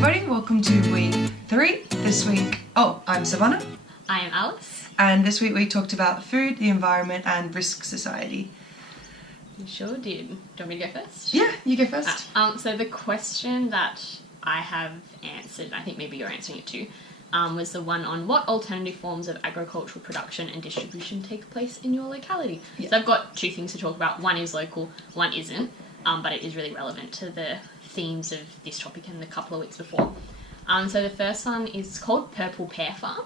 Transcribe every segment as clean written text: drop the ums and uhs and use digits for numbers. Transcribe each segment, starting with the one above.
everybody, welcome to week 3. This week, I'm Savana. I am Alice. And this week we talked about food, the environment and risk society. You sure did. Do you want me to go first? Yeah, you go first. So the question that I have answered, I think maybe you're answering it too, was the one on what alternative forms of agricultural production and distribution take place in your locality. Yeah. So I've got 2 things to talk about. One is local, one isn't, but it is really relevant to the themes of this topic and the couple of weeks before. So the first one is called Purple Pear Farm.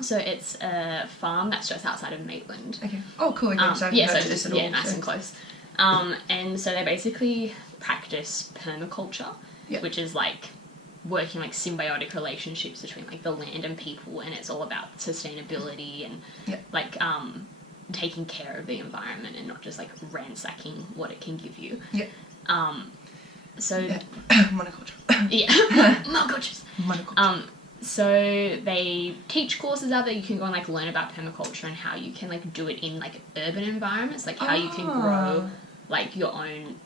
So it's a farm that's just outside of Maitland. Okay. Oh, cool. Okay, so I haven't heard of this at all. Yeah, nice and close. And so they basically practice permaculture, which is like working like symbiotic relationships between like the land and people, and it's all about sustainability and like taking care of the environment and not just like ransacking what it can give you. Yeah. Monoculture. Monocultures. So they teach courses out there. You can go and like learn about permaculture and how you can like do it in like urban environments, like how you can grow like your own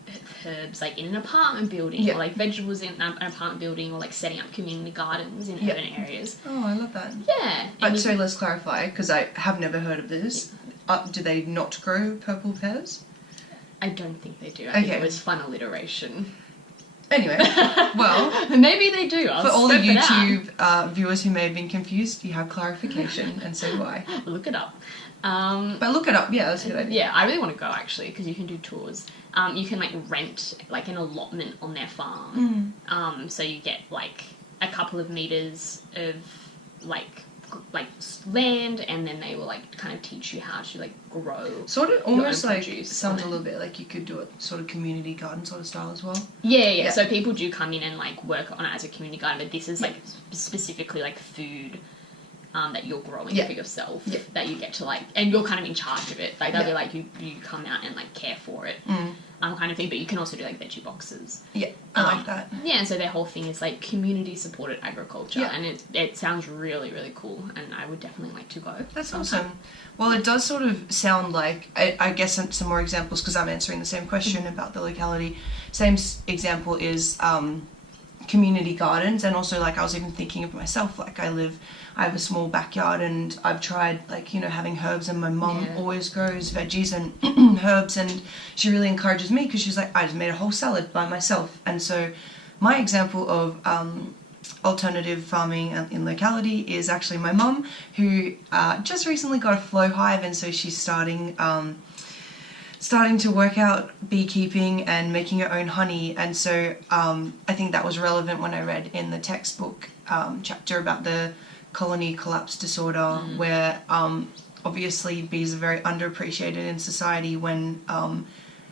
herbs like in an apartment building or like vegetables in an apartment building, or like setting up community gardens in urban areas. Oh, I love that. Yeah. But so let's clarify, because I have never heard of this. Do they not grow purple pears? I don't think they do. I think it was fun alliteration. Anyway, well... maybe they do. For all the YouTube viewers who may have been confused, you have clarification, and so do I. Look it up. But look it up, yeah, that's a good idea. Yeah, I really want to go, actually, because you can do tours. You can, like, rent, like, an allotment on their farm. So you get, like, a couple of meters of, like land, and then they will like kind of teach you how to like grow sort of almost like sounds a little bit like you could do it sort of community garden sort of style as well. Yeah. So people do come in and like work on it as a community garden, but this is like specifically like food that you're growing for yourself, that you get to like, and you're kind of in charge of it, like they'll be like you come out and like care for it kind of thing. But you can also do like veggie boxes. I like that. And so their whole thing is like community supported agriculture, and it sounds really, really cool, and I would definitely like to go. That's awesome. Well, it does sort of sound like, I guess some more examples, because I'm answering the same question about the locality. Same example is community gardens, and also like I was even thinking of myself, like I have a small backyard, and I've tried like, you know, having herbs, and my mum always grows veggies and herbs, and she really encourages me because she's like, I just made a whole salad by myself. And so my example of alternative farming in locality is actually my mum, who just recently got a flow hive, and so she's starting to work out beekeeping and making her own honey. And so I think that was relevant when I read in the textbook chapter about the colony collapse disorder, where obviously bees are very underappreciated in society when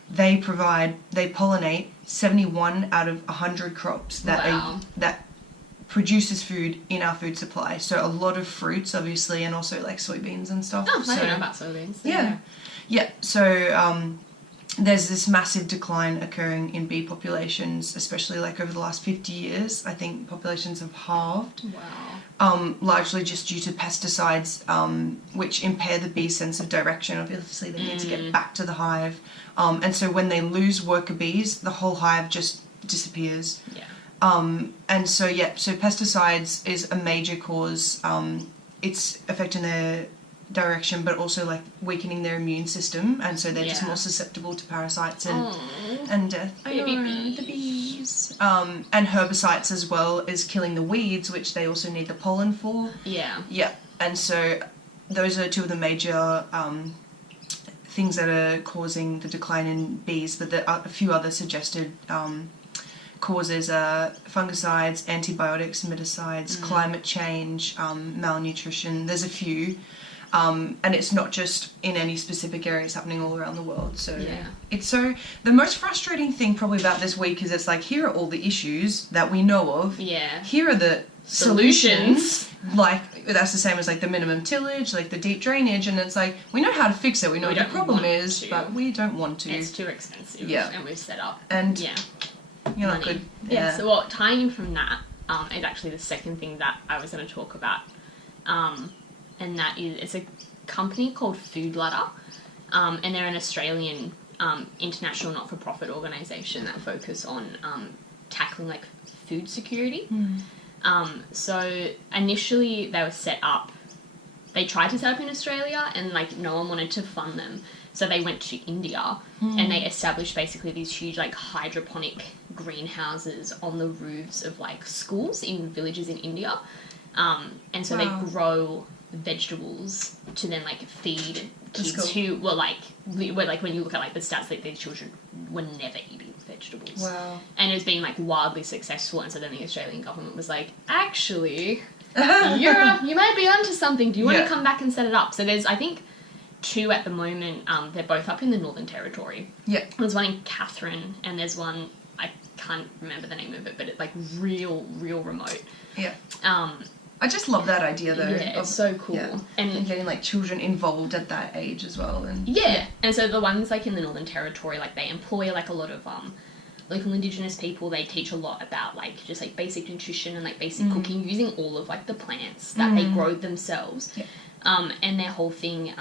they pollinate 71 out of 100 crops that produces food in our food supply. So a lot of fruits, obviously, and also like soybeans and stuff. Oh, I didn't know about soybeans. Yeah. So there's this massive decline occurring in bee populations, especially like over the last 50 years. I think populations have halved. Wow. Largely just due to pesticides, which impair the bee's sense of direction. Obviously, they need to get back to the hive. And so when they lose worker bees, the whole hive just disappears. Yeah. And so pesticides is a major cause. It's affecting their direction, but also like weakening their immune system, and so they're just more susceptible to parasites and death. Baby the bees. And herbicides as well is killing the weeds, which they also need the pollen for. Yeah. And so those are 2 of the major things that are causing the decline in bees, but there are a few other suggested causes are fungicides, antibiotics, miticides, climate change, malnutrition. There's a few. And it's not just in any specific area, it's happening all around the world. So the most frustrating thing probably about this week is it's like, here are all the issues that we know of. Here are the solutions. Like, that's the same as like the minimum tillage, like the deep drainage, and it's like, we know how to fix it, we know what the problem is, but we don't want to. It's too expensive. And we've set up. And you're not good. So tying in from that is actually the second thing that I was going to talk about. And that is, it's a company called Food Ladder, and they're an Australian international not-for-profit organisation that focus on tackling like food security. So initially they were set up, they tried to set up in Australia and like no one wanted to fund them. So they went to India and they established basically these huge like hydroponic greenhouses on the roofs of like schools in villages in India. And so they grow vegetables to then like feed kids who were like when you look at like the stats, like these children were never eating vegetables. Wow. And it was being like wildly successful, and so then the Australian government was like, actually, you might be onto something. Do you want to come back and set it up? So there's, I think, 2 at the moment. They're both up in the Northern Territory. Yeah. There's one in Catherine, and there's one, I can't remember the name of it, but it's like real remote. Yeah. I just love that idea though. Yeah, it's so cool. Yeah. And getting like children involved at that age as well. And and so the ones like in the Northern Territory, like they employ like a lot of local Indigenous people. They teach a lot about like just like basic nutrition and like basic cooking using all of like the plants that they grow themselves. Yeah. And their whole thing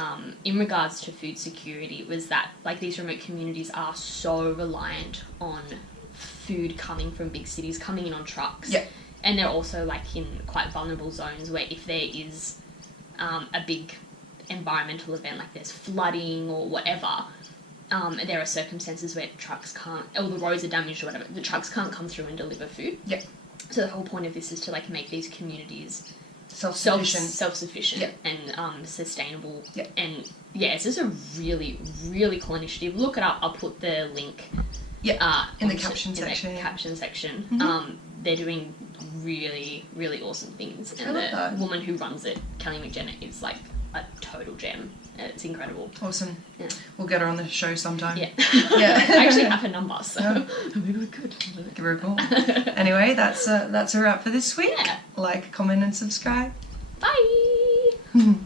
in regards to food security was that like these remote communities are so reliant on food coming from big cities, coming in on trucks. Yeah. And they're also like in quite vulnerable zones where if there is a big environmental event, like there's flooding or whatever, there are circumstances where trucks can't, or the roads are damaged or whatever, the trucks can't come through and deliver food. Yeah. So the whole point of this is to like make these communities self-sufficient and sustainable. Yeah. And yeah, it's just a really cool initiative. Look it up. I'll put the link. Yeah. In the caption section. Caption section. They're doing really awesome things, and the woman who runs it, Kelly McJenna, is like a total gem. It's incredible. Awesome. Yeah. We'll get her on the show sometime. Yeah. Yeah. I actually have her number, so maybe we could. Give her a call. Anyway, that's a wrap for this week. Yeah. Like, comment, and subscribe. Bye.